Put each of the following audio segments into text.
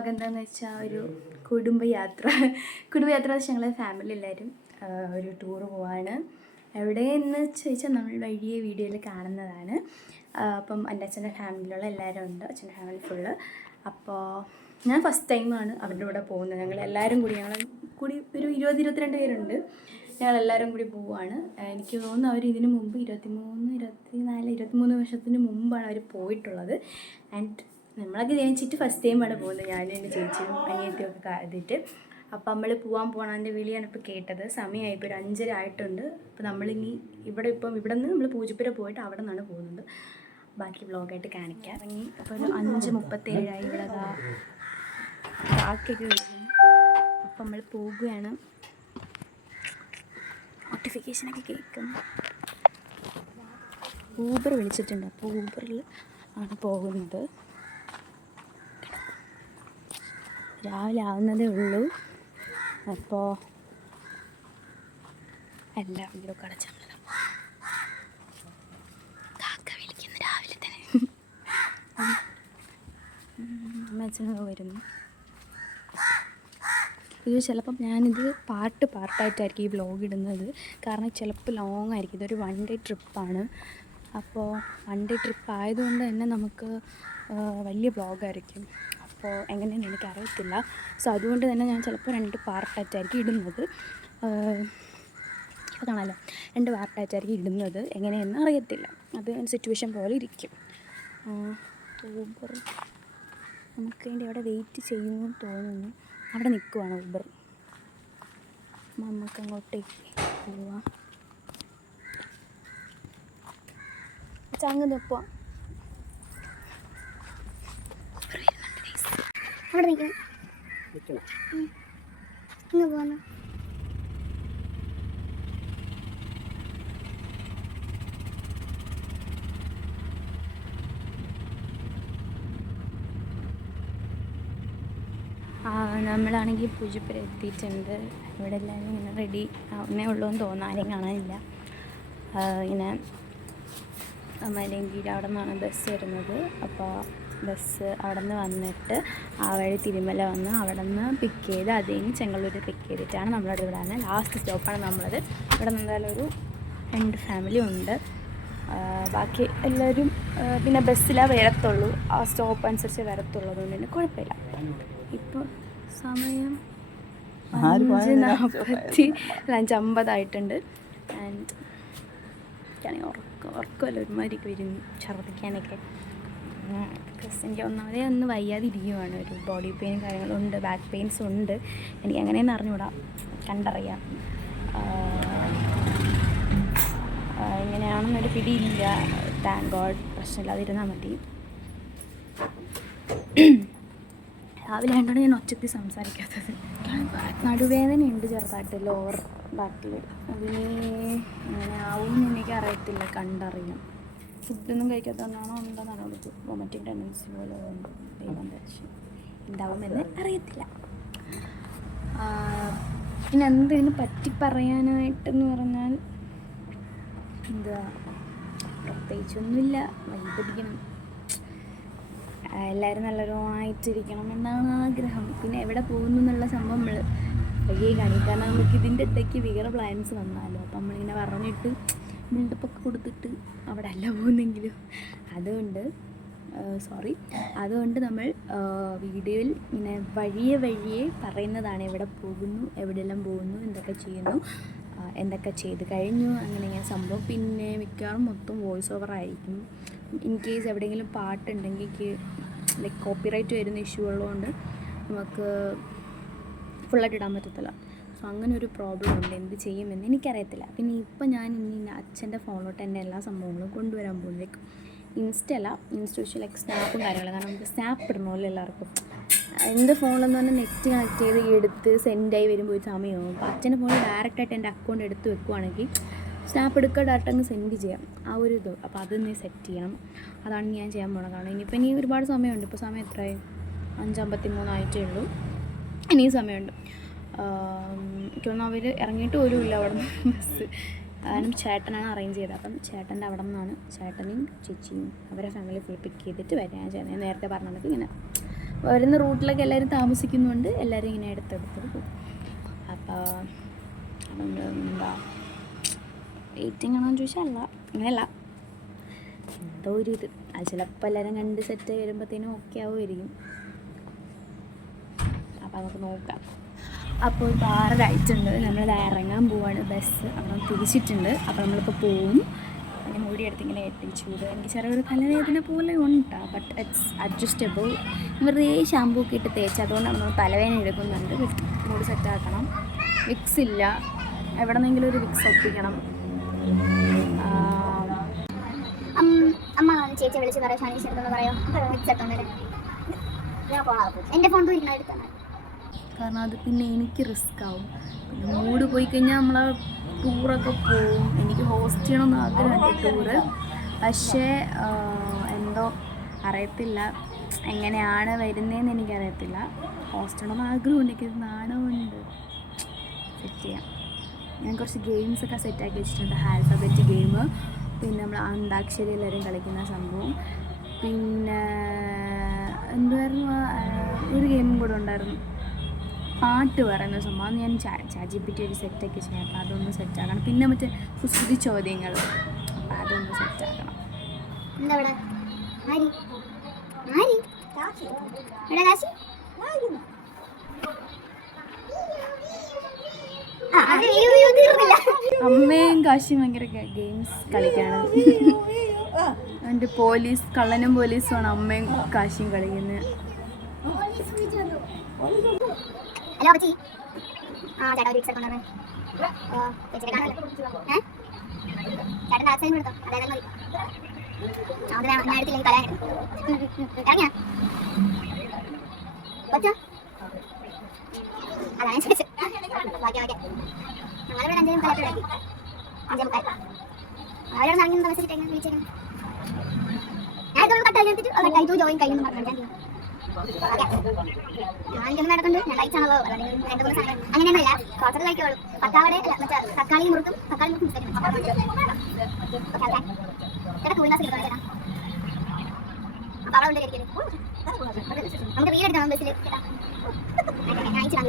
Vlog എന്താണെന്ന് വെച്ചാൽ ഒരു കുടുംബയാത്ര വെച്ചാൽ ഞങ്ങൾ ഫാമിലി എല്ലാവരും ഒരു ടൂർ പോവാണ്. എവിടെയെന്ന് ചോദിച്ചാൽ നമ്മൾ വഴിയെ വീഡിയോയിൽ കാണുന്നതാണ്. അപ്പം എൻ്റെ അച്ഛൻ്റെ ഫാമിലിയിലുള്ള എല്ലാവരും ഉണ്ട്, അച്ഛൻ്റെ ഫാമിലി ഫുള്ള്. അപ്പോൾ ഞാൻ ഫസ്റ്റ് ടൈമാണ് അവരുടെ കൂടെ പോകുന്നത്. ഞങ്ങൾ കൂടി ഒരു 20-22 പേരുണ്ട്. ഞങ്ങളെല്ലാവരും കൂടി പോവുകയാണ്. എനിക്ക് തോന്നുന്നു അവർ ഇതിന് മുമ്പ് 23 വർഷത്തിന് മുമ്പാണ് അവർ പോയിട്ടുള്ളത്. ആൻഡ് നമ്മളൊക്കെ ജനിച്ചിട്ട് ഫസ്റ്റ് ടൈമാണ് പോകുന്നത്, ഞാനും എൻ്റെ ചേച്ചിയും അനിയത്തിയൊക്കെ കാതിട്ട്. അപ്പോൾ നമ്മൾ പോകാൻ വിളിയാണ് ഇപ്പോൾ കേട്ടത്. സമയമായി ഇപ്പോൾ ഒരു 5:30 ആയിട്ടുണ്ട്. അപ്പോൾ നമ്മളിനി ഇവിടെ നിന്ന് നമ്മൾ പൂജപ്പുര പോയിട്ട് അവിടെ നിന്നാണ് പോകുന്നത്. ബാക്കി വ്ളോഗായിട്ട് കാണിക്കാം. ഇറങ്ങി അപ്പോൾ ഒരു 5:37 ഇവിടെ കാക്കൊക്കെ വരുന്നു. അപ്പോൾ നമ്മൾ പോകുകയാണ്. നോട്ടിഫിക്കേഷനൊക്കെ കേൾക്കുന്നു. ഊബർ വിളിച്ചിട്ടുണ്ട്, അപ്പോൾ ഊബറിൽ ആണ് പോകുന്നത്. രാവിലെ ആവുന്നതേ ഉള്ളൂ. അപ്പോൾ എല്ലാവരും കടച്ചാൽ കാക്ക വിളിക്കുന്നു രാവിലെ തന്നെ. അമ്മച്ചനൊക്കെ വരുന്നു. ഇത് ചിലപ്പം ഞാനിത് പാർട്ടായിട്ടായിരിക്കും ഈ വ്ളോഗ് ഇടുന്നത്. കാരണം ചിലപ്പോൾ ലോങ് ആയിരിക്കും. ഇതൊരു 1 ഡേ ട്രിപ്പാണ്. അപ്പോൾ 1 ഡേ ട്രിപ്പ് ആയതുകൊണ്ട് തന്നെ നമുക്ക് വലിയ വ്ളോഗായിരിക്കും. അപ്പോൾ എങ്ങനെയെന്ന് എനിക്കറിയത്തില്ല. സോ അതുകൊണ്ട് തന്നെ ഞാൻ ചിലപ്പോൾ 2 പാർട്ടായിട്ടായിരിക്കും ഇടുന്നത്. കാണാമല്ലോ, 2 പാർട്ടായിട്ടായിരിക്കും ഇടുന്നത്. എങ്ങനെയെന്ന് അറിയത്തില്ല, അത് സിറ്റുവേഷൻ പോലെ ഇരിക്കും. ഊബർ നമുക്ക് വേണ്ടി അവിടെ വെയിറ്റ് ചെയ്യുമെന്ന് തോന്നുന്നു. അവിടെ നിൽക്കുവാണ് ഊബർ. നമുക്ക് അങ്ങോട്ടേക്ക് പോവാം. ചങ്ങ് നിൽക്കുക. അവിടെ നിൽക്കണം. ഇങ്ങ് പോന്നു. നമ്മളാണെങ്കിൽ പൂജപ്പുര എത്തിയിട്ടുണ്ട്. ഇവിടെ എല്ലാവരും ഇങ്ങനെ റെഡി ആവുന്നേ ഉള്ളൂ എന്ന് തോന്നുന്നു. ആരെയും കാണാനില്ല. ഇങ്ങനെ മലയങ്കീഴ് അവിടെ നിന്നാണ് ബസ് വരുന്നത്. അപ്പോൾ ബസ് അവിടെ നിന്ന് വന്നിട്ട് ആ വഴി തിരുമല വന്ന് അവിടെ നിന്ന് പിക്ക് ചെയ്ത് അതിന് ചെങ്ങന്നൂർ പിക്ക് ചെയ്തിട്ടാണ് നമ്മളവിടെ ഇവിടെ ലാസ്റ്റ് സ്റ്റോപ്പാണ് നമ്മളത്. ഇവിടെ നിന്നാലും ഒരു 2 ഫാമിലി ഉണ്ട്. ബാക്കി എല്ലാവരും പിന്നെ ബസ്സിലാണ് വരത്തുള്ളൂ. ആ സ്റ്റോപ്പ് അനുസരിച്ച് വരത്തുള്ളൂ. അതുകൊണ്ട് തന്നെ കുഴപ്പമില്ല. ഇപ്പോൾ സമയം 5:50 ആയിട്ടുണ്ട്. ആൻഡ് എനിക്കാണെങ്കിൽ ഉറക്കമല്ല, ഒരുമാതിരിയൊക്കെ വരുന്നു ഛർദ്ദിക്കാനൊക്കെ. ബിക്കോസ് എനിക്ക് ഒന്നാമതേ ഒന്ന് വയ്യാതിരിക്കുവാണ്. ഒരു ബോഡി പെയിനും കാര്യങ്ങളുണ്ട്, ബാക്ക് പെയിൻസും ഉണ്ട്. എനിക്ക് എങ്ങനെയെന്ന് അറിഞ്ഞുകൂടാ, കണ്ടറിയാം. ഇങ്ങനെയാണെന്നൊരു പിടിയില്ല. താങ്ക് ഗോഡ്, പ്രശ്നമില്ലാതിരുന്നാൽ മതി. രാവിലെ ആയതുകൊണ്ട് ഞാൻ ഒച്ചത്തിൽ സംസാരിക്കാത്തത്. നടുവേദനയുണ്ട് ചെറുതായിട്ട് ലോവർ ബാക്കിൽ. അതിന് അങ്ങനെ ആവുമെന്ന് എനിക്ക് അറിയത്തില്ല, കണ്ടറിയാം. ഫുഡൊന്നും കഴിക്കാത്തതുകൊണ്ടാണോ എന്താണെന്നാണ് വിളിച്ചു. വോമിറ്റിംഗ് ടെൻഡൻസി പോലെ ദൈവം ദർശനം ഉണ്ടാവുമെന്ന് അറിയത്തില്ല. പിന്നെ എന്തിനു പറ്റി പറയാനായിട്ടെന്ന് പറഞ്ഞാൽ എന്താ, പ്രത്യേകിച്ചൊന്നുമില്ല. വൈകിപ്പിക്കണം, എല്ലാവരും നല്ലവരുമായിട്ടിരിക്കണം എന്നാണ് ആഗ്രഹം. പിന്നെ എവിടെ പോകുന്നു എന്നുള്ള സംഭവം നമ്മൾ വഴിയെ കാണിക്കും. കാരണം നമുക്ക് ഇതിൻ്റെ ഇടയ്ക്ക് വേറെ പ്ലാൻസ് വന്നാലോ. അപ്പം നമ്മളിങ്ങനെ പറഞ്ഞിട്ട് ബിൽഡപ്പൊക്കെ കൊടുത്തിട്ട് അവിടെ അല്ല പോകുന്നെങ്കിലും അതുകൊണ്ട് നമ്മൾ വീഡിയോയിൽ ഇങ്ങനെ വഴിയെ പറയുന്നതാണ്. എവിടെ പോകുന്നു, എവിടെയെല്ലാം പോകുന്നു, എന്തൊക്കെ ചെയ്യുന്നു, എന്തൊക്കെ ചെയ്ത് കഴിഞ്ഞു, അങ്ങനെ ഇങ്ങനെ സംഭവം. പിന്നെ മിക്കവാറും മൊത്തം വോയിസ് ഓവർ ആയിരിക്കും. ഇൻ കേസ് എവിടെയെങ്കിലും പാട്ടുണ്ടെങ്കിൽ ലൈക്ക് കോപ്പിറൈറ്റ് വരുന്ന ഇഷ്യൂ ഉള്ളതുകൊണ്ട് നമുക്ക് ഫുള്ളായിട്ട് ഇടാൻ പറ്റത്തില്ല. സോ അങ്ങനെ ഒരു പ്രോബ്ലം ഉണ്ട്. എന്ത് ചെയ്യുമെന്ന് എനിക്കറിയത്തില്ല. പിന്നെ ഇപ്പം ഞാൻ ഇനി അച്ഛൻ്റെ ഫോണിലോട്ട് എൻ്റെ എല്ലാ സംഭവങ്ങളും കൊണ്ടുവരാൻ പോകുന്നു. ലൈക്ക് ഇൻസ്റ്റ വെച്ച് ലൈക്ക് സ്നാപ്പും കാര്യങ്ങളും. കാരണം നമുക്ക് സ്നാപ്പ് ഇടണമല്ലോ എല്ലാവർക്കും. എൻ്റെ ഫോണിലെന്ന് പറഞ്ഞാൽ നെറ്റ് കണക്ട് ചെയ്ത് എടുത്ത് സെൻഡായി വരുമ്പോൾ ഒരു സമയമാകും. അപ്പോൾ അച്ഛൻ്റെ ഫോണിൽ ഡയറക്റ്റായിട്ട് എൻ്റെ അക്കൗണ്ട് എടുത്ത് വെക്കുവാണെങ്കിൽ സ്നാപ്പ് എടുക്കുക, ഡയറക്റ്റ് അങ്ങ് സെൻഡ് ചെയ്യാം. ആ ഒരു ഇത്. അപ്പോൾ അതൊന്ന് സെറ്റ് ചെയ്യണം. അതാണ് ഞാൻ ചെയ്യാൻ പോകണം. കാരണം ഇനി ഒരുപാട് സമയമുണ്ട്. ഇപ്പോൾ സമയം എത്രയായി? 5:53 ആയിട്ടേ ഉള്ളൂ. ഇനിയും സമയമുണ്ട്. എനിക്ക് തോന്നുന്നു അവർ ഇറങ്ങിയിട്ട് പോലും ഇല്ല അവിടെ നിന്ന് ബസ്. കാരണം ചേട്ടനാണ് അറേഞ്ച് ചെയ്തത്. അപ്പം ചേട്ടൻ്റെ അവിടെ നിന്നാണ് ചേട്ടനെയും ചേച്ചിയും അവരെ ഫാമിലി ഫുൾ പിക്ക് ചെയ്തിട്ട് വരികയാണ് ചെയ്യുന്നത്. നേരത്തെ പറഞ്ഞിട്ട് ഇങ്ങനെ വരുന്ന റൂട്ടിലൊക്കെ എല്ലാവരും താമസിക്കുന്നുണ്ട്, എല്ലാവരും ഇങ്ങനെ എടുത്തെടുത്ത് പോകും. അപ്പോൾ അതുകൊണ്ട് എന്താ വെയിറ്റിംഗ് ആണോ എന്ന് ചോദിച്ചാൽ അല്ല, അങ്ങനെയല്ല, എന്തോ ഒരു ഇത്. അത് ചിലപ്പോൾ എല്ലാവരും കണ്ട് സെറ്റ് വരുമ്പോഴത്തേനും ഓക്കെ ആവുമായിരിക്കും. അപ്പോൾ നമുക്ക് നോക്കാം. അപ്പോൾ ഇപ്പോൾ 6:30 ആയിട്ടുണ്ട്. നമ്മളിത് ഇറങ്ങാൻ പോവാണ്. ബസ് അവിടെ തിരിച്ചിട്ടുണ്ട്. അപ്പോൾ നമ്മളിപ്പോൾ പോവും. അങ്ങനെ മുടിയെടുത്ത് ഇങ്ങനെ എട്ടിച്ചൂട്. എനിക്ക് ചെറിയൊരു തലവേദന പോലെ ഉണ്ട്, ബട്ട് ഇറ്റ്സ് അഡ്ജസ്റ്റബിൾ. വെറുതെ ഷാമ്പൂ ഒക്കെ ഇട്ട് തേച്ച്, അതുകൊണ്ടാണ് നമ്മൾ തലവേദന എടുക്കുന്നുണ്ട്. മുടി സെറ്റാക്കണം. വിക്സ് ഇല്ല, എവിടെ നിന്നെങ്കിലും ഒരു വിക്സ് ഒപ്പിക്കണം. അമ്മ ചേച്ചി വിളിച്ച് പറയാം, ഷാനി ചേർത്തെന്ന് പറയാം, വിക്സ് എത്തുന്നത് എൻ്റെ ഫോൺ എടുത്താണ്. കാരണം അത് പിന്നെ എനിക്ക് റിസ്ക് ആവും. പിന്നെ മൂഡ് പോയി കഴിഞ്ഞാൽ നമ്മൾ ടൂറൊക്കെ പോവും. എനിക്ക് ഹോസ്റ്റ് ചെയ്യണമെന്ന് ആഗ്രഹമുണ്ട് ടൂറ്. പക്ഷേ എന്തോ അറിയത്തില്ല എങ്ങനെയാണ് വരുന്നതെന്ന് എനിക്കറിയത്തില്ല. ഹോസ്റ്റ് ചെയ്യണമെന്ന് ആഗ്രഹമുണ്ട്, എനിക്കത് നാണമുണ്ട്. സെറ്റ് ചെയ്യാം. ഞാൻ കുറച്ച് ഗെയിംസൊക്കെ സെറ്റാക്കി വെച്ചിട്ടുണ്ട്. ആൽഫബറ്റ് ഗെയിം, പിന്നെ നമ്മൾ അന്താക്ഷരി എല്ലാവരും കളിക്കുന്ന സംഭവം, പിന്നെ എന്തായിരുന്നു ഒരു ഗെയിമും കൂടെ ഉണ്ടായിരുന്നു, പാട്ട് പറയുന്ന സംഭവം. അത് ഞാൻ ChatGPT ഒരു സെറ്റൊക്കെ ചെയ്യാം. അപ്പോൾ അതൊന്ന് സെറ്റാക്കണം. പിന്നെ മറ്റേ കുസൃതി ചോദ്യങ്ങൾ, അപ്പോൾ അതൊന്ന് സെറ്റാക്കണം. അമ്മയും കാശിയും ഭയങ്കര ഗെയിംസ് കളിക്കാണ്. എൻ്റെ കള്ളനും പോലീസുമാണ് അമ്മയും കാശിയും കളിക്കുന്നത്. ഹലോ ചേച്ചി, ചേട്ടാ ഒരു വിക്സ് എടുത്തോണ്ടാണ് ചേച്ചിനെ കാണാമല്ലോ. ചേട്ടൻ ആക്സിഡന്റ് എടുത്തോ, അതായത് മതി. അത് ഞാൻ എടുത്തില്ലെങ്കിൽ കലാൻ ഇറങ്ങിയാ പറ്റോ? അതാണ് ചോദിച്ചത്. ബാക്കി ഞങ്ങളിവിടെ 5 കലത്തിലാക്കി 5:30. അവരോട് ഇറങ്ങി താമസിച്ചിട്ട് വിളിച്ചേക്കണം. ഞാൻ ഇതൊന്ന് കട്ടായിട്ട് ജോയിൻ കഴിയുന്നു പറഞ്ഞു. ഞാനിങ്ങനെ നടക്കുന്നുണ്ട്. ഞാൻ കഴിച്ചാണല്ലോ, അങ്ങനെയൊന്നുമില്ല. കുറച്ചൊക്കെ കഴിക്കുള്ളൂ. തക്കാളി മുറുക്കും തക്കാളി മുറുക്കും ചേട്ടാ കൂൾ ഗ്ലാസ് കിട്ടും ചേട്ടാ. അപ്പോൾ അവിടെ ഉണ്ട് കഴിക്കല്. നമുക്ക് വീട് എടുക്കണം ബസ്സിൽ ചേട്ടാ. ഞാൻ അയച്ചിടാൻ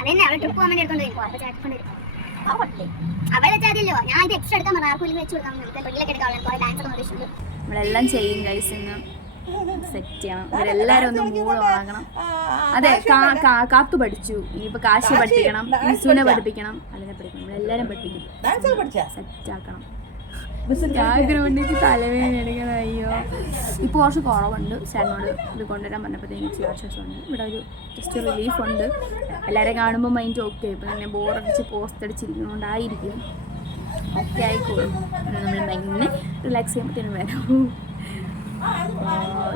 അതെന്നെ അവിടെ ട്രിപ്പ് പോകാൻ വേണ്ടി എടുത്തോണ്ട് വരും. അപ്പോൾ ചേട്ടൻ കൊണ്ടുവരും. അവിടെ വെച്ചാൽ ഞാൻ ഇത് എക്സ്ട്രാ എടുക്കാൻ പറഞ്ഞു. ആർക്കും വെച്ച് കൊടുക്കാൻ തൊഴിലൊക്കെ എടുക്കാൻ കുറേ ഡാൻസ് ഒക്കെ ഇഷ്ടമുണ്ട്. നമ്മളെല്ലാം ചെയ്യും ഗൈസ്. ഇന്ന് സെറ്റ് ചെയ്യണം. ഇവരെല്ലാവരും ഒന്ന് മൂഡ് ഓണാക്കണം. അതെ, കാത്തു പഠിച്ചു. ഇനിയിപ്പോൾ കാശി പഠിപ്പിക്കണം, മിസുനെ പഠിപ്പിക്കണം, അല്ലെങ്കിൽ പഠിക്കണം. നമ്മളെല്ലാവരും പഠിപ്പിക്കും. സെറ്റാക്കണം. ആഗ്രഹമുണ്ടെങ്കിൽ തലവേദന എടുക്കണം. അയ്യോ, ഇപ്പോൾ കുറച്ച് കുറവുണ്ട്. ചേട്ടനോട് ഇത് കൊണ്ടുവരാൻ പറഞ്ഞപ്പോഴത്തേക്ക് എനിക്ക് ആശ്വാസമുണ്ട്. ഇവിടെ ഒരു ജസ്റ്റ് റിലീഫുണ്ട്. എല്ലാവരും കാണുമ്പോൾ മൈൻഡ് ഓക്കെ. ഇപ്പം തന്നെ ബോറടിച്ച് പോസ്റ്റ് അടിച്ചിരിക്കുന്നതുകൊണ്ടായിരിക്കും. ഓക്കെ ആയിക്കോളും. നമ്മൾ മൈൻഡിനെ റിലാക്സ് ചെയ്യുമ്പോഴത്തേനും വരും.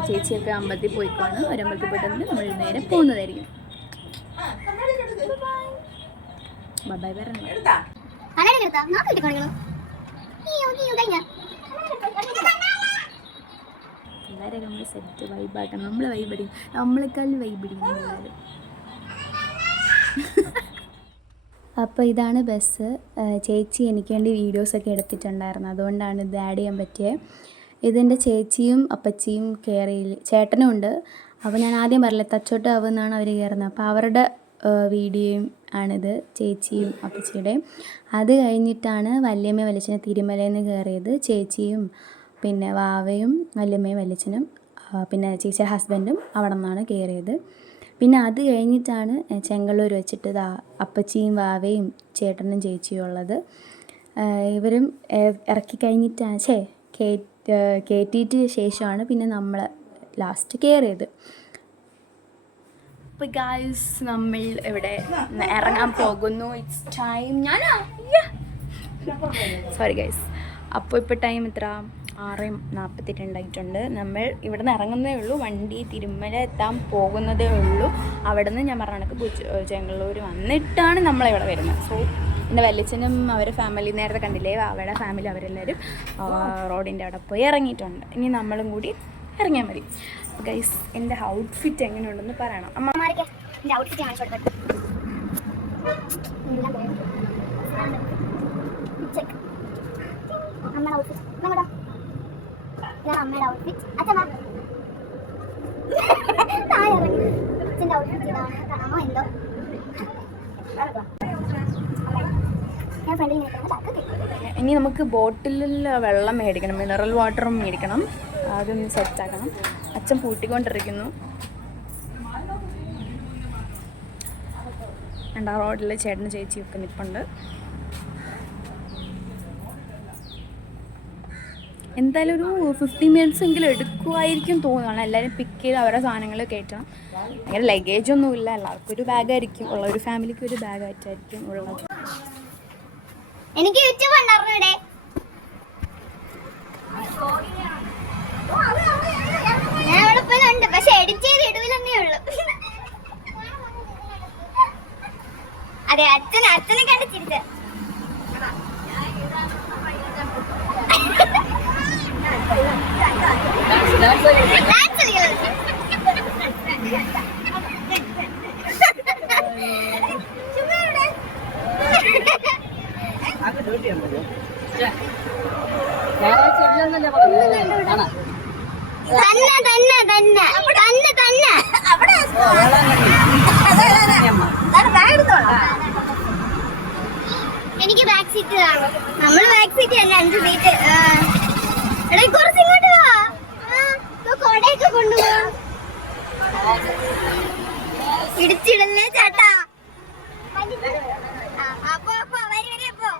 ചേച്ചിയൊക്കെ അമ്പലത്തിൽ പോയിക്കാണ്. ഒരു അമ്പലത്തിൽ പോയിട്ട് നമ്മൾ നേരെ പോകുന്നതായിരിക്കും. ബൈ വരണം. എല്ലാവരും നമ്മൾ സെറ്റ് വൈബാക്കണം. നമ്മൾ വൈബടിക്കും. നമ്മളെക്കാളും വൈബടിക്കും എല്ലാവരും. അപ്പോൾ ഇതാണ് ബസ്. ചേച്ചി എനിക്ക് വേണ്ടി വീഡിയോസൊക്കെ എടുത്തിട്ടുണ്ടായിരുന്നു. അതുകൊണ്ടാണ് ഇത് ആഡ് ചെയ്യാൻ പറ്റിയത്. ഇതെൻ്റെ ചേച്ചിയും അപ്പച്ചിയും ചേട്ടനും ഉണ്ട്. അപ്പോൾ ഞാൻ ആദ്യം പറഞ്ഞില്ല, തച്ചോട്ട് ആവുമെന്നാണ് അവർ കയറുന്നത്. അപ്പോൾ അവരുടെ വീഡിയോയും ആണിത്, ചേച്ചിയും അപ്പച്ചിയുടെയും. അത് കഴിഞ്ഞിട്ടാണ് വല്യമ്മ വലിച്ചനെ തിരുമലയിൽ നിന്ന് കയറിയത്. ചേച്ചിയും പിന്നെ വാവയും വല്യമ്മയും വലിച്ചനും പിന്നെ ചേച്ചിയുടെ ഹസ്ബൻഡും അവിടെ നിന്നാണ് കയറിയത്. പിന്നെ അത് കഴിഞ്ഞിട്ടാണ് ചെങ്കള്ളൂർ വെച്ചിട്ട് അപ്പച്ചിയും വാവയും ചേട്ടനും ചേച്ചിയും ഉള്ളത്. ഇവരും ഇറക്കി കഴിഞ്ഞിട്ടാണ് കയറ്റിയിട്ട് ശേഷമാണ് പിന്നെ നമ്മൾ ലാസ്റ്റ് കയറിയത്. അപ്പോൾ ഗായ്സ്, നമ്മൾ ഇവിടെ ഇറങ്ങാൻ പോകുന്നു. It's time. Sorry guys. അപ്പോൾ ഇപ്പോൾ ടൈം എത്ര? 6:42 നമ്മൾ ഇവിടെ നിന്ന് ഇറങ്ങുന്നതേ ഉള്ളൂ. വണ്ടി തിരുമല എത്താൻ പോകുന്നതേ ഉള്ളൂ. അവിടെ നിന്ന് ഞാൻ പറഞ്ഞ കണക്ക് ചെങ്കള്ളൂർ വന്നിട്ടാണ് നമ്മളിവിടെ വരുന്നത്. സോ എൻ്റെ വല്യച്ഛനും അവരുടെ ഫാമിലി നേരത്തെ കണ്ടില്ലേ, അവരുടെ ഫാമിലി അവരെല്ലാവരും റോഡിൻ്റെ അവിടെ പോയി ഇറങ്ങിയിട്ടുണ്ട്. ഇനി നമ്മളും കൂടി ഇറങ്ങിയാൽ മതി. ഗൈസ്, എൻ്റെ ഔട്ട്ഫിറ്റ് എങ്ങനെയുണ്ടെന്ന് പറയണം. അമ്മമാരൊക്കെ എൻ്റെ ഔട്ട്ഫിറ്റ് കാണിച്ചു കൊടുക്കട്ടെ. അമ്മയുടെ ഔട്ട്ഫിറ്റ് ഇതാണ് അമ്മയുടെ ഔട്ട്ഫിറ്റ്. അച്ഛമ്മ അച്ഛൻ്റെ ഔട്ട്ഫിറ്റ് ഇതാണ്. കാണാമോ എന്തോ ഞാൻ ഫ്രണ്ടിൽ നിൽക്കണം. ഇനി നമുക്ക് ബോട്ടിലിൽ വെള്ളം മേടിക്കണം, മിനറൽ വാട്ടറും മേടിക്കണം. അതൊന്ന് സെറ്റാക്കണം. അച്ഛൻ പൂട്ടിക്കൊണ്ടിരിക്കുന്നു. രണ്ടാം റോഡിൽ ചേട്ടനും ചേച്ചിയൊക്കെ നിൽപ്പുണ്ട്. എന്തായാലും ഒരു 15 മിനിറ്റ്സ് എങ്കിലും എടുക്കുമായിരിക്കും തോന്നുകയാണ്. എല്ലാവരും പിക്ക് ചെയ്ത് അവരുടെ സാധനങ്ങൾ കയറ്റണം. അങ്ങനെ ലഗേജൊന്നുമില്ല, എല്ലാവർക്കും ഒരു ബാഗായിരിക്കും ഉള്ള, ഒരു ഫാമിലിക്ക് ഒരു ബാഗായിട്ടായിരിക്കും ഉള്ളത്. എനിക്ക് യൂട്യൂബ് ഉണ്ടായിരുന്നു ഇവിടെ. ഞാൻ ഇവിടെ ഇപ്പോഴും ഉണ്ട്, പക്ഷെ എഡിറ്റ് ചെയ്ത് ഇടുവില്ലെന്നേ ഉള്ളു. അതെ, അച്ഛനെ കണ്ട് ചിരിച്ച എനിക്ക് ബാക്ക് സീറ്റ് കാണും. നമ്മള് ബാക്ക് സീറ്റ് തന്നെ 5 സീറ്റ്. എടാ കുറച്ച് ഇങ്ങോട്ട് വാ, കൊടയൊക്കെ കൊണ്ടുപോവാ. ഇടിച്ചിടല്ലേ ചേട്ടാ. അപ്പൊ വരി അപ്പൊ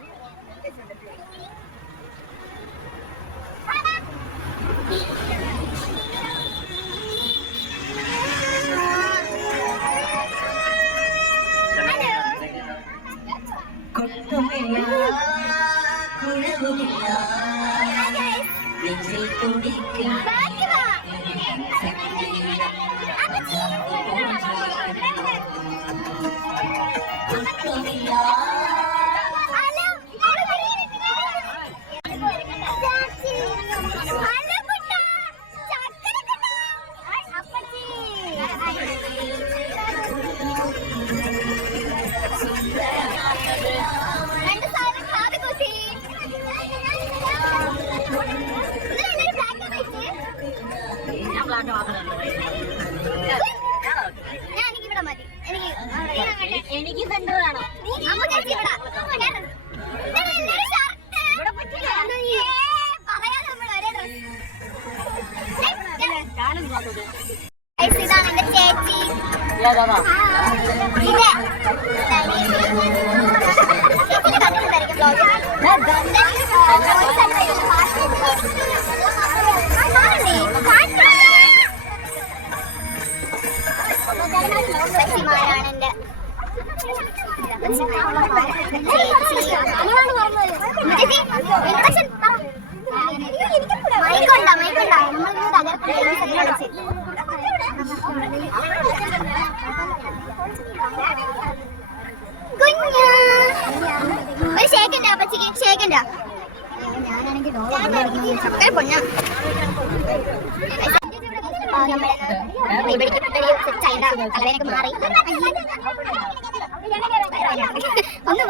എനിക്ക് സെന്റർ വേണം. ഇതാണ് എന്റെ ചേച്ചി. ാണ് എന്റെ ഒരു ഷേക്കണ്ട അപ്പച്ചിക്ക് ഷേക്കണ്ട. ഞാനാണെങ്കിൽ പൊന്ന മാറി ഒന്ന്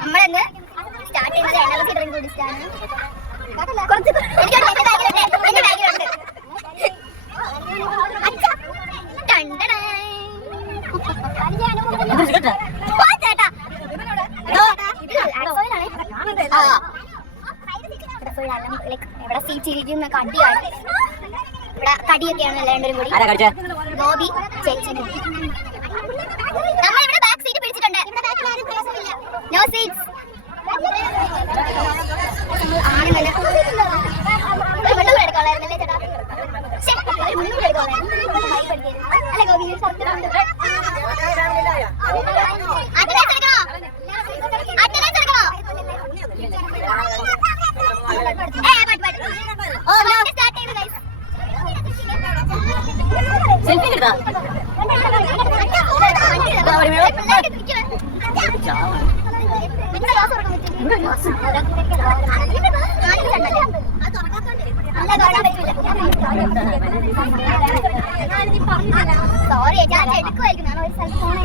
നമ്മളെന്ന് സ്റ്റാർട്ട് ചെയ്യുന്നത് എനർജി ഡ്രിങ്ക് കുടിച്ചിട്ടാണ്. കുറച്ച് ഇവിടെ സീറ്റ് ഇരിക്കുന്ന കടിയാണ്. ഇവിടെ കടിയൊക്കെയാണ് എല്ലാവരും കൂടി. ഗോപി ചേച്ചി നമ്മളിവിടെ ബാക്ക് സീറ്റ് പിടിച്ചിട്ടുണ്ട്. No seats. എടുക്കാറായിരുന്നല്ലേ ചേട്ടാ? അല്ലെ ഗോപി സോറി ഞാൻ എടുക്കുമായിരിക്കും. ഞാൻ ഒരു സ്ഥലത്ത് പോകണേ.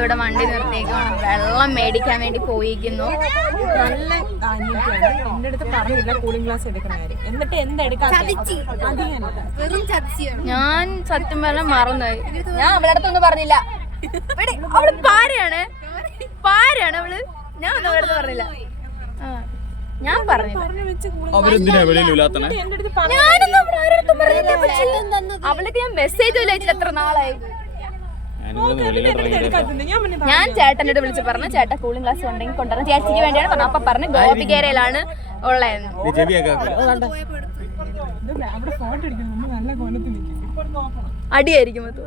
ഇവിടെ വണ്ടി നിർത്തിയേക്കാണ്, വെള്ളം മേടിക്കാൻ വേണ്ടി പോയിരിക്കുന്നു. നല്ല അനിയത്തിയാണ്, എന്റെ അടുത്ത് പറഞ്ഞില്ല കൂളിംഗ് ഗ്ലാസ് എടുക്കുന്ന കാര്യം. എന്നിട്ട് ഞാൻ സത്യം പറഞ്ഞാൽ മറന്നുപോയി. ഞാൻ അവളുടെ അടുത്തൊന്നും പറഞ്ഞില്ല. അവള് പാരയാണ് അവള്. ഞാൻ ഒന്നും അവളുടെ അടുത്ത് പറഞ്ഞില്ല. ഞാൻ പറഞ്ഞില്ല. അവൾക്ക് ഞാൻ മെസ്സേജ് പോലും അയച്ചില്ല, എത്ര നാളായി. ഞാൻ ചേട്ടൻ്റെ അടുത്ത് വിളിച്ച് പറഞ്ഞു, ചേട്ടൻ കൂളിംഗ് ഗ്ലാസ് ഉണ്ടെങ്കിൽ കൊണ്ടുവരണം, ചേച്ചിക്ക് വേണ്ടിയാണ് പറഞ്ഞു. അപ്പൊ പറഞ്ഞു ഗോപികേരയിലാണ് ഉള്ളതെന്ന്. അടിയായിരിക്കും അത്.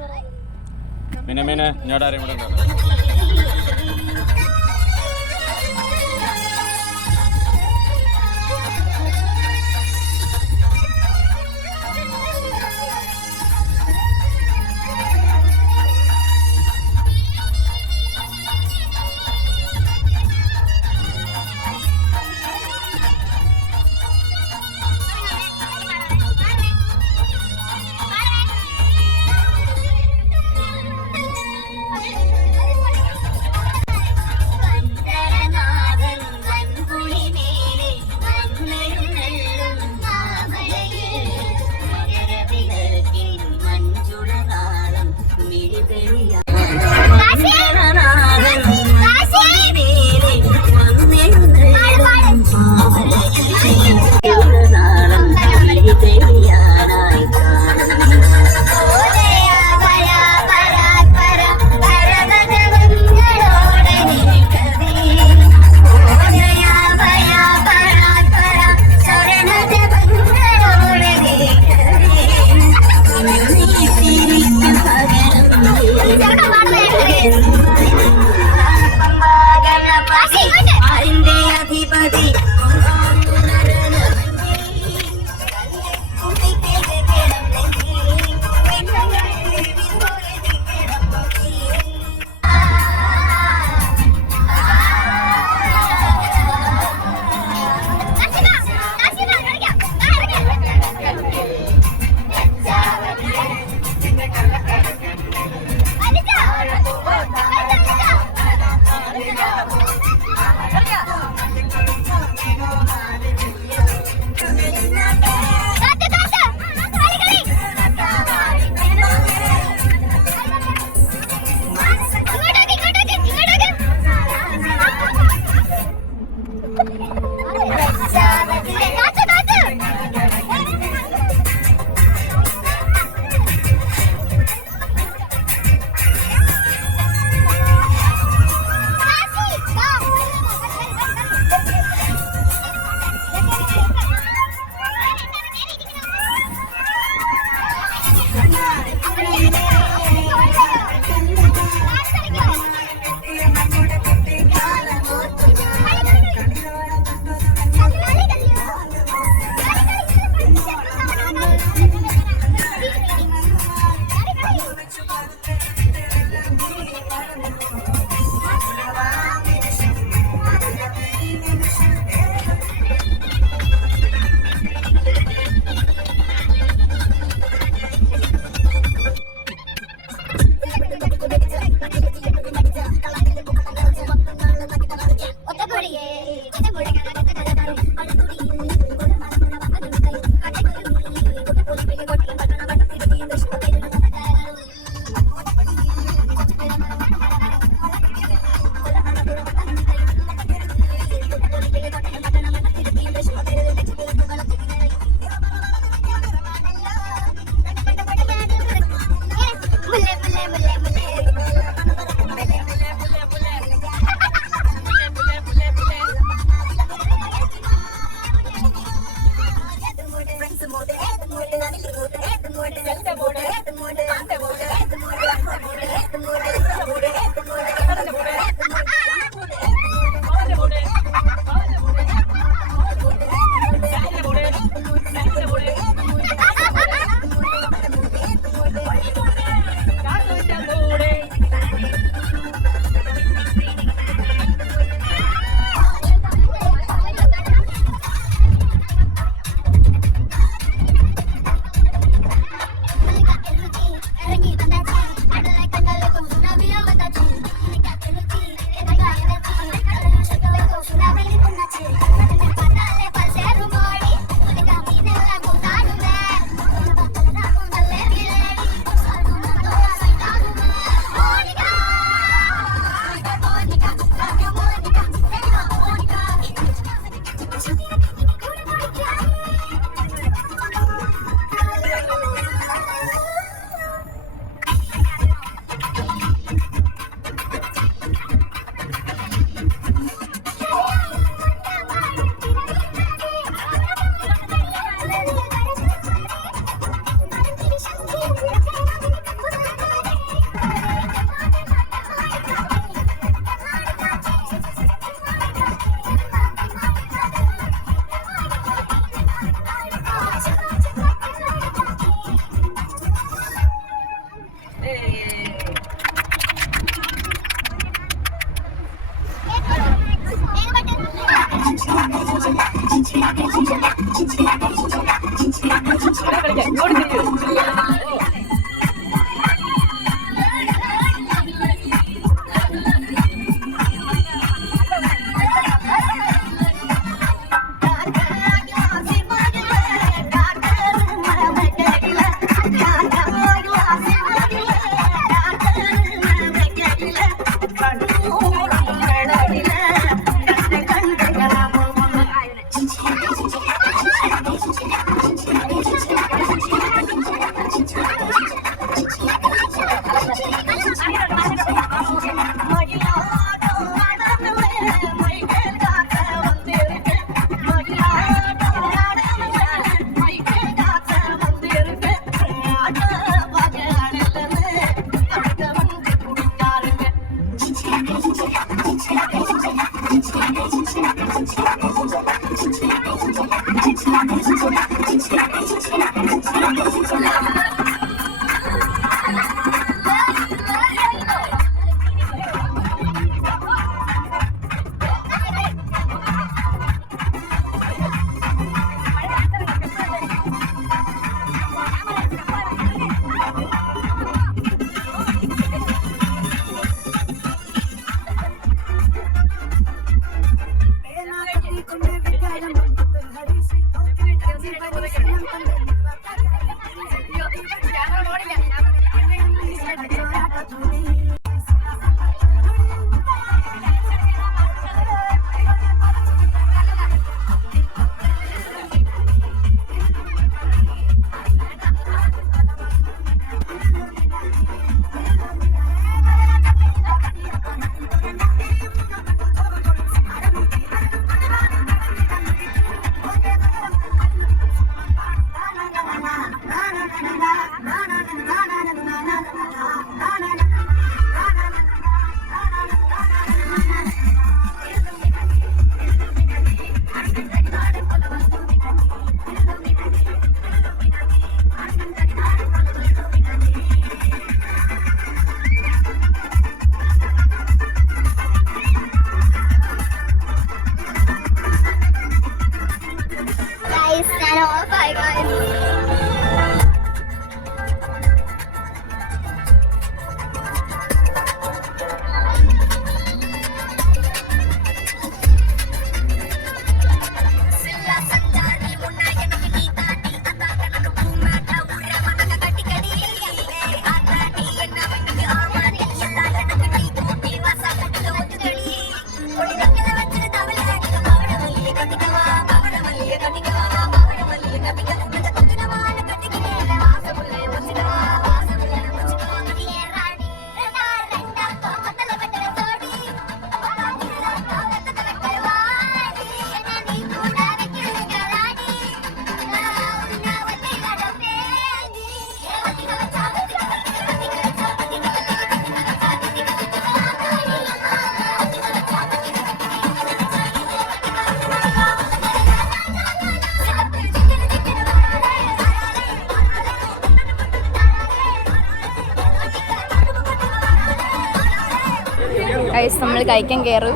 നമ്മൾ കഴിക്കാൻ കയറും.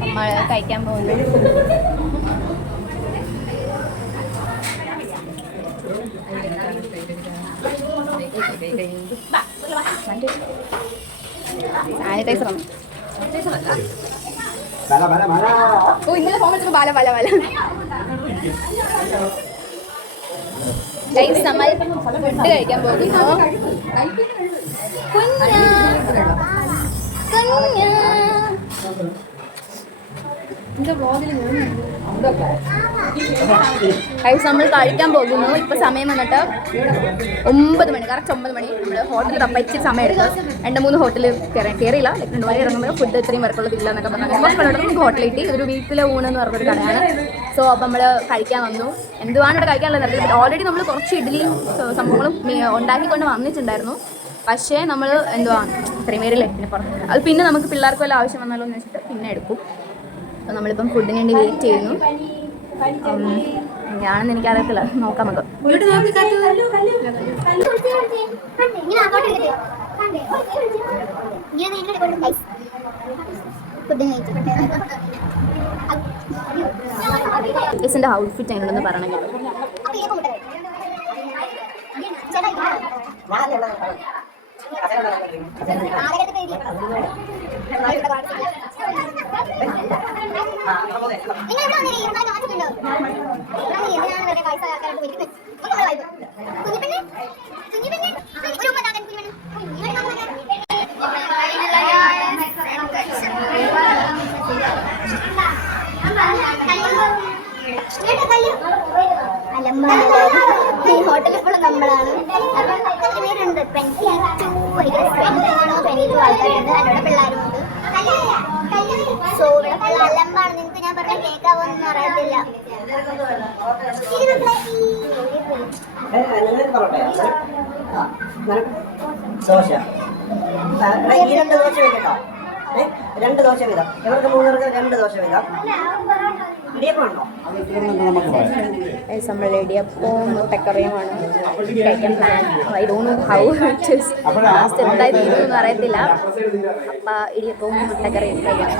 നമ്മൾ കഴിക്കാൻ പോകുന്നു. സാനിറ്റൈസർ ഓ ഇന്നലെ ഫോൺ വിളിച്ചപ്പോൾ ബാല ബാല ബാല നമ്മൾ ഫുഡ് കഴിക്കാൻ പോകുന്നു. നമ്മൾ കഴിക്കാൻ പോകുന്നു. ഇപ്പൊ സമയം വന്നിട്ട് 9 മണി, കറക്റ്റ് 9 മണി. നമ്മൾ ഹോട്ടലിൽ തപ്പച്ച് സമയം എടുക്കും. 2-3 ഹോട്ടലിൽ കയറിയില്ല. 2 മണി ഇറങ്ങുമ്പോൾ ഫുഡ് ഇത്രയും വർക്കുള്ളതില്ല എന്നൊക്കെ പറഞ്ഞാൽ നമുക്ക് ഹോട്ടലിൽ ഒരു വീട്ടിലെ ഊണെന്ന് പറഞ്ഞൊരു കടയാണ്. സോ അപ്പം നമ്മൾ കഴിക്കാൻ വന്നു. എന്തുവാണ് ഇവിടെ കഴിക്കാനുള്ളത് അറിയില്ല. ഓൾറെഡി നമ്മൾ കുറച്ച് ഇഡ്ഡലിയും സംഭവങ്ങളും ഉണ്ടാക്കിക്കൊണ്ട് വന്നിട്ടുണ്ടായിരുന്നു. പക്ഷേ നമ്മൾ എന്തുവാ ഇത്രയും പേരില്ലേ പിന്നെ പുറത്ത് അത് പിന്നെ നമുക്ക് പിള്ളേർക്ക് വല്ല ആവശ്യം വന്നാലോ എന്ന് വെച്ചിട്ട് പിന്നെ എടുക്കും. അപ്പോൾ നമ്മളിപ്പം ഫുഡിന് വേണ്ടി വെയിറ്റ് ചെയ്യുന്നു. എങ്ങനെയാണെന്ന് എനിക്കറിയത്തില്ല. നോക്കാം നമുക്ക്. ഇതിൻ്റെ ഔട്ട്ഫിറ്റ് എങ്ങനെയുണ്ടെന്ന് പറയണം. ഹോട്ടലിൽ ഇപ്പോഴും നമ്മളാണ്. പേരുണ്ട് 22 ആൾക്കാരുണ്ട്. അതിലൂടെ പിള്ളേരുമുണ്ട്. സോ ഇവിടെ ഫുൾ അലമ്പാണ്. നിങ്ങൾക്ക് ഞാൻ പറഞ്ഞ കേൾക്കാവോന്നും അറിയത്തില്ല. ദോശ 2 ദോശ വീതം. ഇവർക്ക് 3 പേർക്ക് 2 ദോശ വീതം. ഇടിയപ്പം ഉണ്ടോ? നമ്മൾ ഇടിയപ്പവും മുട്ടക്കറിയുമാണ് കഴിക്കാൻ plan. I don't know how it is last എന്തായി തീരുമെന്ന് അറിയത്തില്ല. അപ്പം ഇടിയപ്പവും മുട്ടക്കറിയും കഴിക്കാം.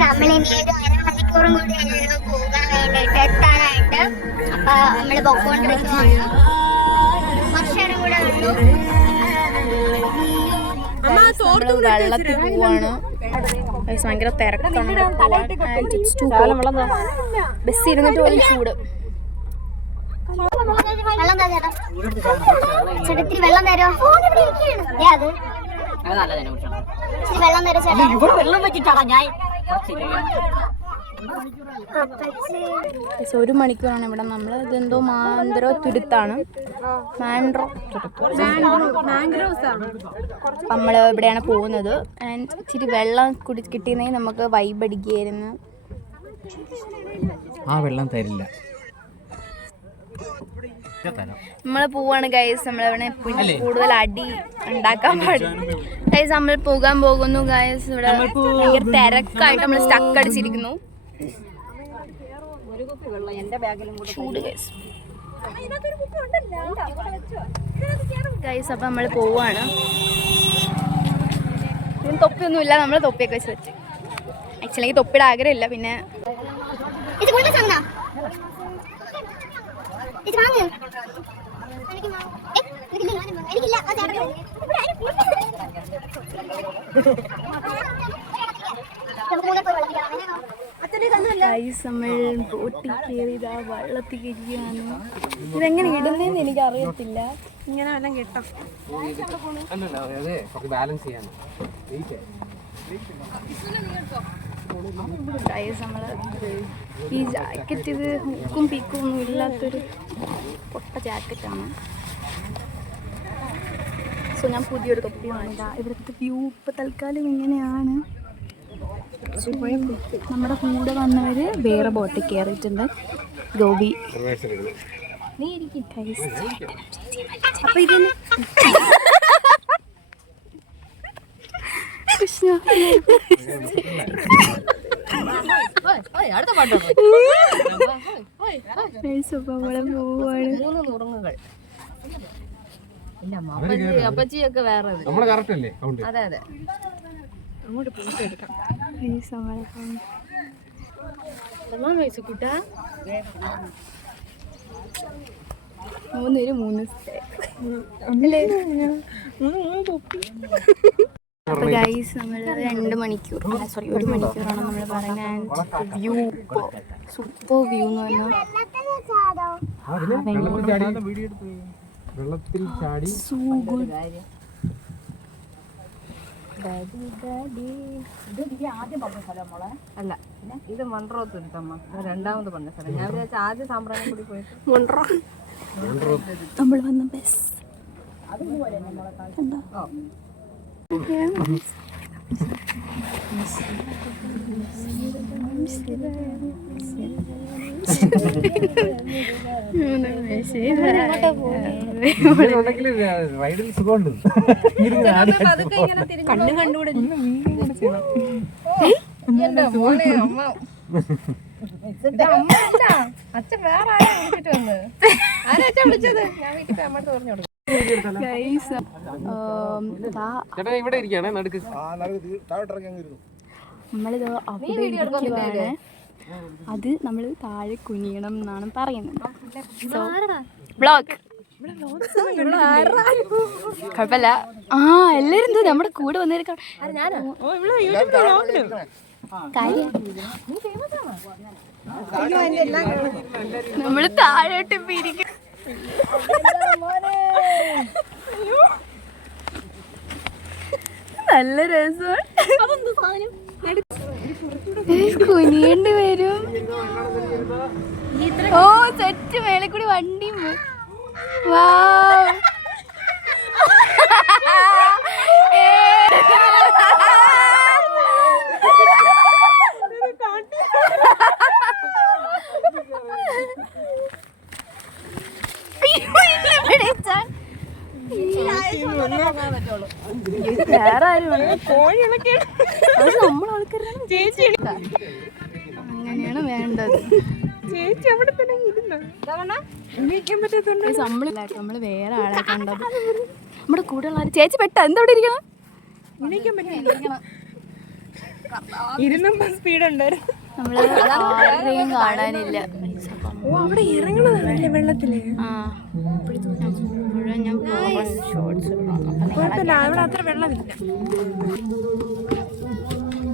നമ്മളിനി ഒരു അരമണിക്കൂറും കൂടി ഉള്ളൂ പോകാൻ വേണ്ടിയിട്ട്, എത്താനായിട്ട്. അപ്പൊ നമ്മള് പൊക്കോണ്ടിരിക്കുകയാണ്. കുറച്ചേരം കൂടെ ഉള്ളൂ. വെള്ളത്തിൽ പോവാണ്. ഭയങ്കര തിരക്കാണ്. ബസ് ഇരുന്നിട്ട് പോലും ചൂട്. വെള്ളം തരാം ചേട്ടാ. ചേട്ടത്തിരി വെള്ളം തരോ? അത് വെള്ളം തരോ ചേട്ടാ? വെള്ളം വെച്ചിട്ടാണ് ഞാൻ 1 മണിക്കൂറാണ് ഇവിടെ. നമ്മൾ ഇതെന്തോ മാന്ത്രോ തുരുത്താണ്. നമ്മൾ ഇവിടെയാണ് പോകുന്നത്. ആൻഡ് ഇച്ചിരി വെള്ളം കിട്ടിയെന്നെങ്കിൽ നമുക്ക് വൈബ് അടിക്കുകയായിരുന്നു. ആ വെള്ളം തരില്ല. നമ്മൾ പോവാണ് ഗൈസ്. നമ്മളിവിടെ കൂടുതൽ അടി ഉണ്ടാക്കാൻ പാടില്ല ഗൈസ്. നമ്മൾ പോകാൻ പോകുന്നു ഗൈസ്. ഇവിടെ ഭയങ്കര തിരക്കായിട്ട് നമ്മൾ സ്റ്റക്ക് അടിച്ചിരിക്കുന്നു. ചൂട് ഗൈസ്. ഗൈസ് അപ്പം നമ്മൾ പോവാണ്. ഇതിന് തൊപ്പിയൊന്നുമില്ല. നമ്മൾ തൊപ്പിയൊക്കെ വെച്ച് ആക്ച്വലി എനിക്ക് തൊപ്പിയുടെ ആഗ്രഹമില്ല. പിന്നെ നമ്മൾ ബോട്ടിൽ കയറിയതാ, വെള്ളത്തിൽ കയറിയാണ്. ഇതെങ്ങനെ ഇടുന്നതെന്ന് എനിക്ക് അറിയത്തില്ല. ഇങ്ങനെ എല്ലാം കിട്ടും. ബാലൻസ് ചെയ്യാൻ ഗൈസ് നമ്മൾ ഈ ജാക്കറ്റ് ഇത് ഹുക്കും പീക്കും ഒന്നും ഇല്ലാത്തൊരു പൊട്ട ജാക്കറ്റാണ്. സോ ഞാൻ പുതിയൊരു തൊപ്പി വാങ്ങിച്ച. ഇവിടുത്തെ വ്യൂ ഇപ്പോൾ തൽക്കാലം ഇങ്ങനെയാണ്. നമ്മുടെ കൂടെ വന്നവർ വേറെ ബോട്ടിൽ കയറിയിട്ടുണ്ട്. ഗോപി അപ്പൊ ഇതിന് കൃഷ്ണ പോവാണ്. അപ്പച്ചിയൊക്കെ വേറെ അതെ അതെ അങ്ങോട്ട് പോയിട്ട് എടുക്കാം. മൂന്ന് അപ്പൊ ഗൈസ് നമ്മൾ 2 മണിക്കൂർ 1 മണിക്കൂറാണ് നമ്മൾ പറയുന്നത്. വ്യൂ സൂപ്പർ വ്യൂ എന്ന് പറഞ്ഞാൽ വെള്ളത്തിൽ ചാടി അല്ല ഇത് മൺട്രോ തുരുത്തമ്മ രണ്ടാമത് പറഞ്ഞ സ്ഥലം. ഞാൻ വിചാരിച്ച ആദ്യം സാമ്പ്രാണി കൂടി പോയിട്ട് നമ്മൾ വന്ന ബസ് റൈഡിൽ സുഖമുണ്ട്. കണ്ണും കണ്ടുകൂടെ അച്ഛൻ വേറെ ആരാ വിളിച്ചിട്ട് വന്നത്? ആരാ വിളിച്ചത്? ഞാൻ വീട്ടിൽ പോയി അമ്മ പറഞ്ഞു കൊടുക്കും. ഇവിടെ ഇരിക്കുകയാണ് നടുക്ക്. നമ്മളിത് അവിടെ ഇരിക്കുവാണ്. അത് നമ്മൾ താഴെ കുനിയണം എന്നാണ് പറയുന്നത്. ബ്ലോഗ് കുഴപ്പമില്ല. ആ എല്ലാരും എന്തോ നമ്മുടെ കൂടെ വന്നേക്കാം. നമ്മള് താഴോട്ട് ഇപ്പൊ ഇരിക്കും. നല്ല രസമാണ്. കുനിയേണ്ടി വരും. ഓ സെറ്റ് മേലെ കൂടി വണ്ടിയും വേറെ ആരും അങ്ങനെയാണ് വേണ്ടത്. ചേച്ചി അവിടെ തന്നെ നമ്മള് വേറെ ആളെ കണ്ടത്. നമ്മുടെ കൂടെ ഉള്ള ചേച്ചി പെട്ട എന്തോടെ ഇരിക്കണം. ഇരുന്നപ്പോ സ്പീഡ് ഉണ്ടായിരുന്നു. നമ്മള് ആരെയും കാണാനില്ല. അവിടെ ഇറങ്ങണതല്ലേ വെള്ളത്തില്? ഞാൻ അവിടെ അത്ര വെള്ളമില്ല.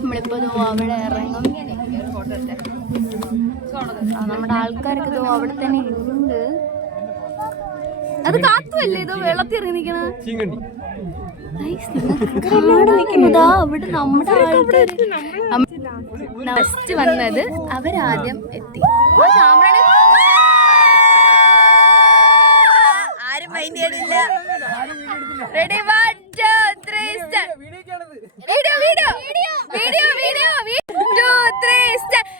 നമ്മളിപ്പോ അവിടെ ഇറങ്ങും. നമ്മുടെ ആൾക്കാരൊക്കെ അവിടെ തന്നെ ഉണ്ട്. അത് കാത്തുമല്ലേ ഇതോ വെള്ളത്തിൽ ഇറങ്ങി നിക്കണ അവിടെ നമ്മുടെ ആൾക്കാർ ഫസ്റ്റ് വന്നത്. അവരാദ്യം എത്തി. ആരും മൈൻഡ് ചെയ്യണില്ല. Ready 1 2 3 start. Video video video video 2 3 start.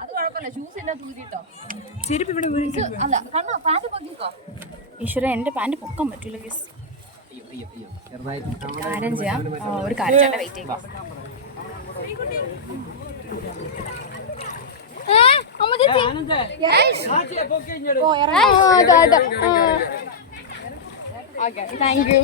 അത് കുഴപ്പമില്ല. ഷൂസ് എല്ലാം തൂക്കിട്ടോ. ചെരുപ്പ് ഇവിടെ അല്ല കണ്ണോ പാന്റ് പൊക്കിക്കോ. ഈശ്വര എന്റെ പാന്റ് പൊക്കാൻ പറ്റൂല. കാര്യം ചെയ്യാം. ഒരു കാര്യം വെയിറ്റ് ചെയ്യാം. Thank you.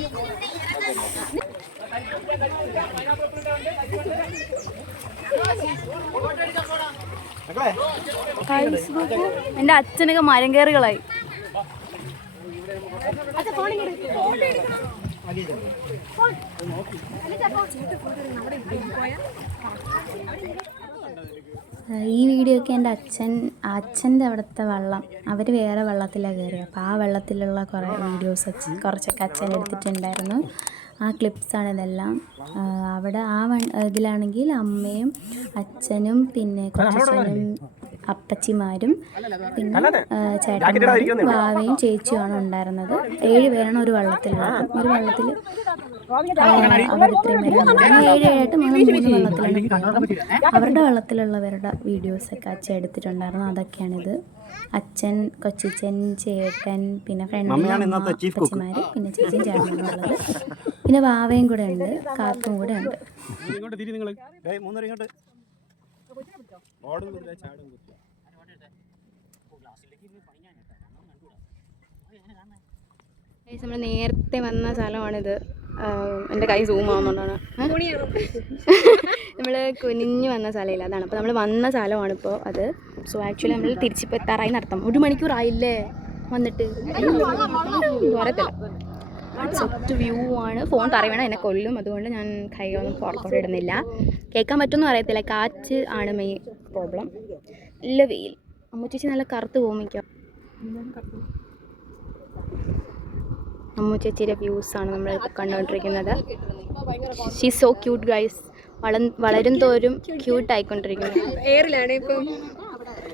എന്റെ അച്ഛനൊക്കെ മരം കയറികളായി. ഈ വീഡിയോ ഒക്കെ എൻ്റെ അച്ഛൻ്റെ അവിടുത്തെ വെള്ളം, അവർ വേറെ വെള്ളത്തിലാണ് കയറിയത്. അപ്പോൾ ആ വെള്ളത്തിലുള്ള കുറേ വീഡിയോസ് കുറച്ചൊക്കെ അച്ഛൻ എടുത്തിട്ടുണ്ടായിരുന്നു. ആ ക്ലിപ്സാണ് ഇതെല്ലാം. അവിടെ ഇതിലാണെങ്കിൽ അമ്മയും അച്ഛനും പിന്നെ കൊച്ചച്ഛനും അപ്പച്ചിമാരും പിന്നെ ചേട്ടന്മാരും വാവയും ചേച്ചിയുമാണ് ഉണ്ടായിരുന്നത്. 7 പേരാണ് ഒരു വെള്ളത്തിലുള്ളത്. ഒരു വെള്ളത്തിൽ അവർ ഇത്രയും പേരാണ്. 7 വെള്ളത്തിലാണ്. അവരുടെ വെള്ളത്തിലുള്ളവരുടെ വീഡിയോസൊക്കെ അച്ഛൻ എടുത്തിട്ടുണ്ടായിരുന്നു. അതൊക്കെയാണിത്. അച്ഛൻ, കൊച്ചച്ഛൻ, ചേട്ടൻ, പിന്നെ അപ്പച്ചിമാർ, പിന്നെ ചേച്ചിയും ചേട്ടനുള്ളത്. പിന്നെ വാവയും കൂടെ ഉണ്ട്, കാക്കും കൂടെ ഉണ്ട്. നമ്മൾ നേരത്തെ വന്ന സ്ഥലമാണിത്. എൻ്റെ കൈ സൂം ആവുന്നതുകൊണ്ടാണ്. നമ്മൾ കുനിഞ്ഞ് വന്ന സ്ഥലമില്ല, അതാണ്. അപ്പോൾ നമ്മൾ വന്ന സ്ഥലമാണിപ്പോൾ അത്. സോ ആക്ച്വലി നമ്മൾ തിരിച്ചിപ്പോൾ എത്താറായി നടത്താം. 1 മണിക്കൂറായില്ലേ വന്നിട്ട്? പറയത്തില്ല. സെറ്റ് വ്യൂ ആണ്. ഫോൺ തറ വേണം, എന്നെ കൊല്ലും. അതുകൊണ്ട് ഞാൻ കൈയൊന്നും പുറത്തോട്ട് ഇടുന്നില്ല. കേൾക്കാൻ പറ്റുമെന്ന് അറിയത്തില്ല. കാറ്റ് ആണ് മെയിൻ പ്രോബ്ലം. നല്ല വെയിൽ. അമ്മൂച്ചേച്ചി നല്ല കറുത്ത് പോകുമ്പോൾ അമ്മൂച്ചേച്ചിയുടെ വ്യൂസാണ് നമ്മൾ കണ്ടുകൊണ്ടിരിക്കുന്നത്. She so cute guys. വളരും തോറും ക്യൂട്ട് ആയിക്കൊണ്ടിരിക്കുന്നു. എയറിലാണ് ഇപ്പം.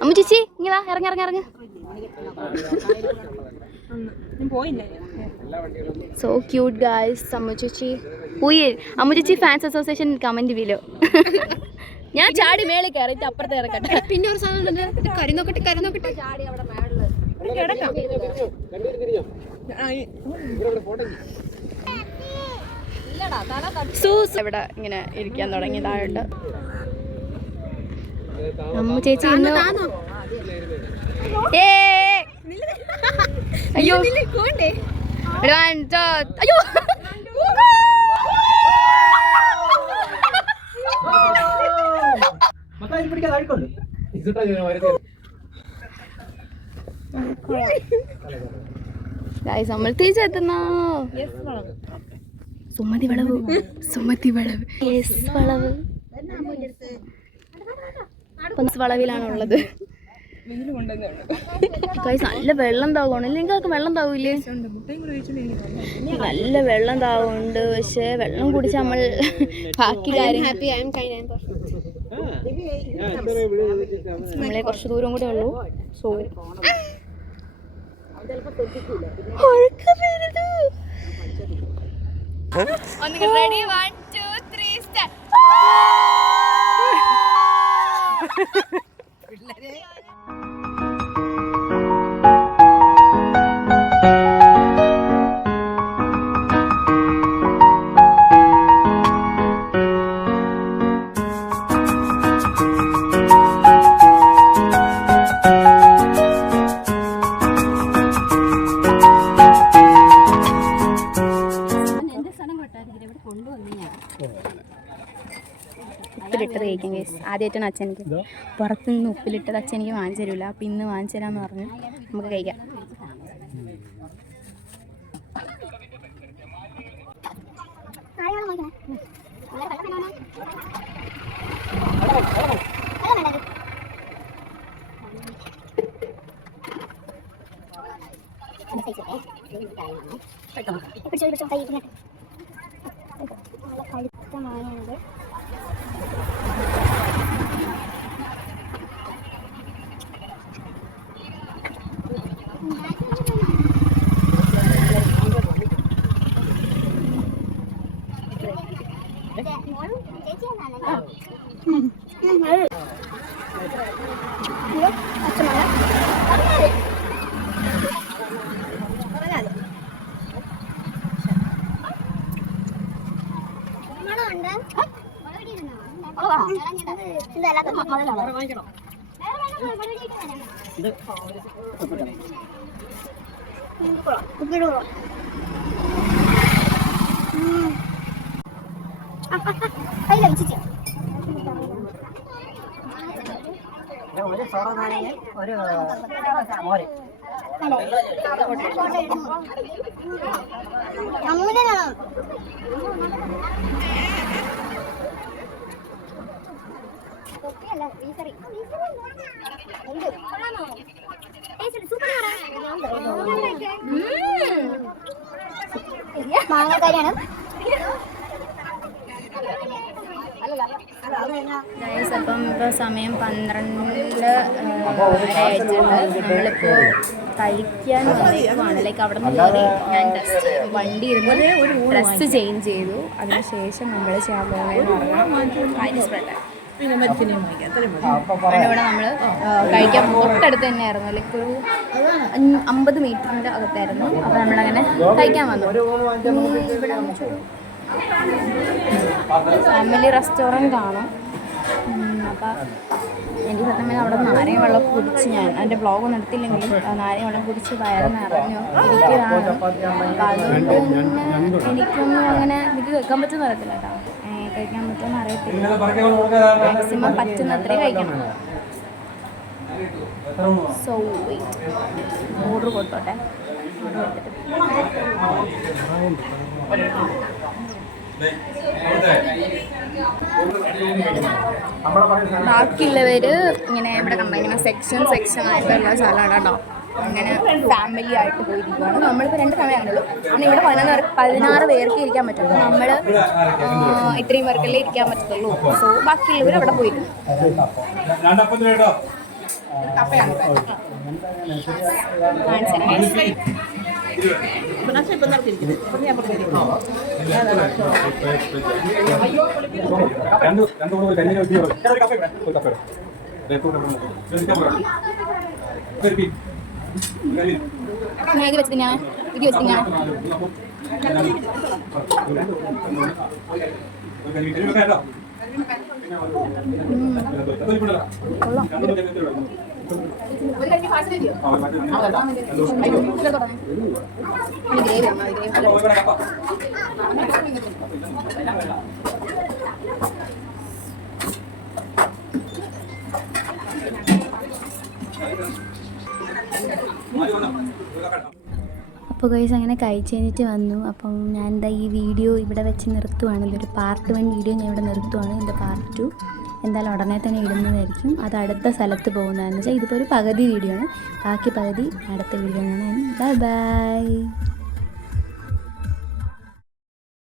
അമ്മൂച്ചേച്ചി ഇങ്ങനെ ഇറങ്ങി. So cute guys. അമ്മൂച്ചേച്ചി അമ്മൂച്ചേച്ചി ഫാൻസ് അസോസിയേഷൻ കമൻറ്റ് ബിലോ. ഞാൻ ചാടി മേളിൽ കയറിയിട്ട് അപ്പുറത്ത് ഇറക്കട്ടെ. പിന്നെ ഒരു സാധനം കരി നോക്കട്ടെ ചാടി അവിടെ സൂസ് ഇവിടെ ഇങ്ങനെ ഇരിക്കാൻ തുടങ്ങിയതായിട്ട്. അമ്മ ചേച്ചി അയ്യോ അയ്യോ നമ്മൾ തിരിച്ചെത്തുന്ന സുമതി വളവ്. വളവിലാണുള്ളത്. നല്ല വെള്ളം താവുകയാണ്. നിങ്ങൾക്ക് വെള്ളം താവൂലേ? നല്ല വെള്ളം താവുന്നുണ്ട്. പക്ഷെ വെള്ളം കുടിച്ച് നമ്മൾ ബാക്കി കാര്യം നമ്മളെ കുറച്ച് ദൂരം കൂടെ ഉള്ളൂ. So ready 1 2 3 start. ഉപ്പിലിട്ടത് കഴിക്കാൻ കേസ് ആദ്യമായിട്ടാണ് അച്ഛൻ എനിക്ക് പുറത്തുനിന്ന് ഉപ്പിലിട്ടത് അച്ഛൻ എനിക്ക് വാങ്ങിച്ചു തരില്ല. അപ്പം ഇന്ന് വാങ്ങിച്ചു തരാമെന്ന് പറഞ്ഞു. നമുക്ക് കഴിക്കാം. ഒരു സോറനാണെങ്കിൽ ഒരു മോര് തൊപ്പിയല്ല, മീൻകറി. എന്ത്? ടേസ്റ്റ് ഉണ്ട്, സൂപ്പർ മാങ്ങാക്കറിയാണ്. ഗൈസ് അപ്പം ഇപ്പോൾ സമയം 12 ആയിട്ടുണ്ട്. നമ്മളിപ്പോൾ കഴിക്കാൻ വന്നേക്കുവാണ്. ലൈക്ക് അവിടെ നിന്ന് കയറി ഞാൻ വണ്ടി ഇരുന്ന് ഡ്രസ്സ് ചേഞ്ച് ചെയ്തു. അതിനുശേഷം നമ്മൾ ചെയ്യാൻ പോകുന്നതെന്ന് പറഞ്ഞാൽ കാര്യം സ്പ്രെഡ്. അതിനൂടെ നമ്മൾ കഴിക്കാൻ തൊട്ടടുത്ത് തന്നെയായിരുന്നു. ലൈക്ക് ഒരു 50 മീറ്ററിൻ്റെ അകത്തായിരുന്നു. അപ്പോൾ നമ്മളങ്ങനെ കഴിക്കാൻ വന്നു. ഇവിടെ ഫാമിലി റെസ്റ്റോറൻ്റ് ആണ്. അപ്പം എനിക്ക് സത്യം പറഞ്ഞാൽ അവിടെ നാരങ്ങ വെള്ളം കുടിച്ച് ഞാൻ അതിൻ്റെ വ്ളോഗൊന്നും എടുത്തില്ലെങ്കിലും നാരങ്ങ വെള്ളം കുടിച്ച് വയറ് നിറഞ്ഞു ഇരിക്കുകയാണ്. അപ്പം അതുകൊണ്ട് തന്നെ എനിക്കൊന്നും അങ്ങനെ എനിക്ക് കേൾക്കാൻ പറ്റുമെന്ന് അറിയത്തില്ല കേട്ടോ. കഴിക്കാൻ പറ്റുമെന്ന് അറിയത്തില്ല. മാക്സിമം പറ്റുന്നത്രേ കഴിക്കണം. സോ ഓർഡർ കൊടുത്തോട്ടെ. ബാക്കിയുള്ളവർ ഇങ്ങനെ ഇവിടെ കണ്ട ഇങ്ങനെ സെക്ഷൻ ആയിട്ടുള്ള സ്ഥലമാണ് കേട്ടോ. അങ്ങനെ ഫാമിലി ആയിട്ട് പോയിരിക്കുകയാണ്. നമ്മളിപ്പോൾ 2 സമയമാണല്ലോ. പിന്നെ ഇവിടെ 16 പേർക്ക് ഇരിക്കാൻ പറ്റുള്ളൂ. നമ്മൾ ഇത്രയും പേർക്കല്ലേ ഇരിക്കാൻ പറ്റത്തുള്ളൂ. സോ ബാക്കിയുള്ളവർ അവിടെ പോയിരുന്നു. ഇത് വെച്ചിട്ട് ഞാൻ ഇത് വെച്ചിട്ട് ഞാൻ അപ്പോൾ ഗൈസ് അങ്ങനെ കഴിച്ച് കഴിഞ്ഞിട്ട് വന്നു. അപ്പം ഞാൻ എന്താ ഈ വീഡിയോ ഇവിടെ വെച്ച് നിർത്തുവാണ്. ഇതൊരു പാർട്ട് 1 വീഡിയോ ഞാൻ ഇവിടെ നിർത്തുവാണ്. ഇതിൻ്റെ പാർട്ട് 2 എന്തായാലും ഉടനെ തന്നെ ഇടുന്നതായിരിക്കും. അത് അടുത്ത സ്ഥലത്ത് പോകുന്നതെന്ന് വെച്ചാൽ ഇതിപ്പോൾ ഒരു പകുതി വീഡിയോ ആണ്. ബാക്കി പകുതി അടുത്ത വീഡിയോ ആണ്. Bye bye.